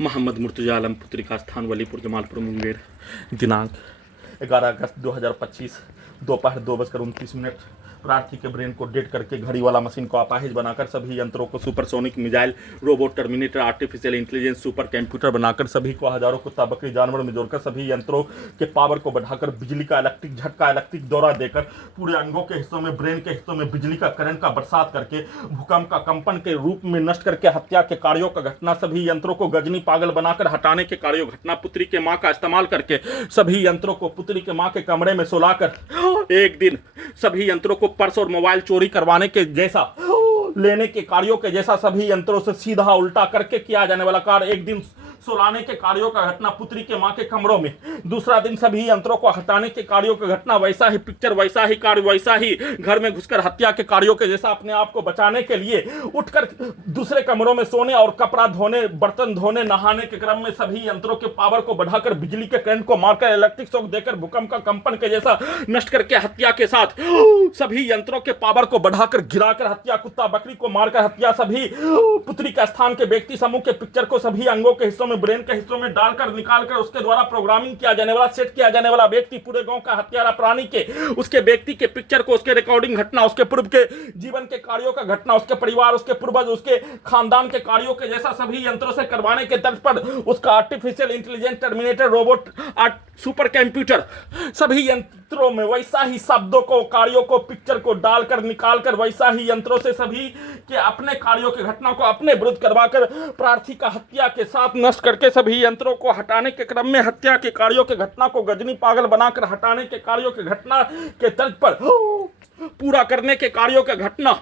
मोहम्मद मुर्तजा आलम पुत्री का स्थान वलीपुर जमालपुर मुंगेर। दिनांक 11 अगस्त 2025 दोपहर 2:29। प्रार्थी के ब्रेन को डेड करके घड़ी वाला मशीन को अपाहिज बनाकर सभी यंत्रों को supersonic missile, robot, terminator, artificial intelligence, super computer बनाकर सभी को हजारों कुत्ता बकरी जानवर में जोड़कर सभी यंत्रों के पावर को बढ़ाकर बिजली का इलेक्ट्रिक झटका, इलेक्ट्रिक दौरा देकर पूरे अंगों के हिस्सों में, ब्रेन के हिस्सों में बिजली का करंट का बरसात करके भूकंप का कंपन के रूप में नष्ट करके हत्या के कार्यों का घटना, सभी यंत्रों को गजनी पागल बनाकर हटाने के कार्यों घटना, पुत्री के मां का इस्तेमाल करके सभी यंत्रों को पुत्री के मां के कमरे में सुलाकर एक दिन सभी यंत्रों को पर्स और मोबाइल चोरी करवाने के जैसा, लेने के कार्यों के जैसा सभी यंत्रों से सीधा उल्टा करके किया जाने वाला कार्य, एक दिन सुलाने के कार्यों का घटना पुत्री के मां के कमरों में, दूसरा दिन सभी यंत्रों को हटाने के कार्यों का घटना, वैसा ही पिक्चर, वैसा ही कार्य, वैसा ही घर में घुसकर हत्या के कार्यों के जैसा, अपने आप को बचाने के लिए उठकर दूसरे कमरों में सोने और कपड़ा धोने, बर्तन धोने, नहाने के क्रम में सभी यंत्रों के पावर को बढ़ाकर बिजली के करंट को मारकर, इलेक्ट्रिक शॉक देकर भूकंप का कंपन के जैसा नष्ट करके हत्या के साथ सभी यंत्रों के पावर को बढ़ाकर गिराकर हत्या, कुत्ता बकरी को मारकर हत्या, सभी पुत्री का स्थान के व्यक्ति समूह के पिक्चर को सभी अंगों के हिस्सों में, ब्रेन के हिस्सों में डालकर निकालकर उसके द्वारा प्रोग्रामिंग किया जाने वाला, सेट किया जाने वाला व्यक्ति, पूरे गांव का हत्यारा प्राणी के, उसके व्यक्ति के पिक्चर को, उसके रिकॉर्डिंग घटना, उसके पूर्व के जीवन के कार्यों का घटना, उसके परिवार, उसके पूर्वज, उसके खानदान के कार्यों के जैसा सभी यंत्रों से करवाने के तर्ज पर उसका artificial intelligence, terminator, robot, super computer, सभी यंत्रों में वैसा ही शब्दों को, कार्यों को, पिक्चर को डालकर निकालकर वैसा ही यंत्रों से सभी के अपने कार्यों के घटना को अपने विरुद्ध करवाकर प्रार्थी का हत्या के साथ नष्ट करके सभी यंत्रों को हटाने के क्रम में हत्या के कार्यों के घटना को गजनी पागल बनाकर हटाने के कार्यों के घटना के तर्ज पर पूरा करने के कार्यों के घटना,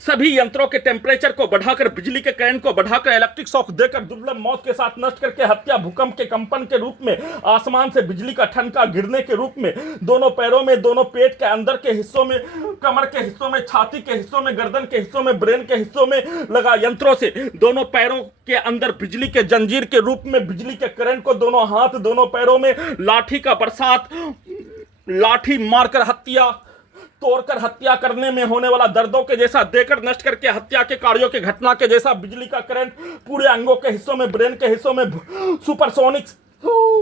सभी यंत्रों के टेम्परेचर को बढ़ाकर, बिजली के करंट को बढ़ाकर, इलेक्ट्रिक शॉक देकर दुर्लभ मौत के साथ नष्ट करके हत्या, भूकंप के कंपन के रूप में, आसमान से बिजली का ठनका गिरने के रूप में, दोनों पैरों में, दोनों पेट के अंदर के हिस्सों में, कमर के हिस्सों में, छाती के हिस्सों में, गर्दन के हिस्सों में, ब्रेन के हिस्सों में लगा यंत्रों से दोनों पैरों के अंदर बिजली के जंजीर के रूप में बिजली के करंट को, दोनों हाथ, दोनों पैरों में लाठी का बरसात, लाठी मारकर हत्या, तोड़कर हत्या करने में होने वाला दर्दों के जैसा देकर नष्ट करके हत्या के कार्यों के घटना के जैसा, बिजली का करंट पूरे अंगों के हिस्सों में, ब्रेन के हिस्सों में सुपरसोनिक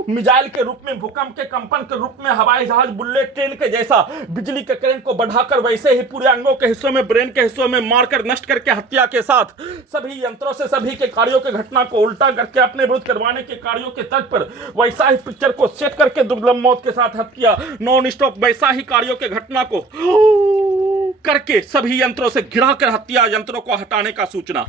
मिसाइल के रूप में, भूकंप के कंपन के रूप में, हवाई जहाज, बुलेट ट्रेन के जैसा बिजली के करंट को बढ़ाकर वैसे ही पूरे अंगों के हिस्सों में, ब्रेन के हिस्सों में मारकर नष्ट करके हत्या के साथ सभी यंत्रों से सभी के कार्यों के घटना को उल्टा करके अपने विरुद्ध करवाने के कार्यों के तर्ज पर वैसा ही पिक्चर को सेट करके दुर्लभ मौत के साथ हत्या, नॉन स्टॉप वैसा ही कार्यों के घटना को करके सभी यंत्रों से गिराकर हत्या, यंत्रों को हटाने का सूचना।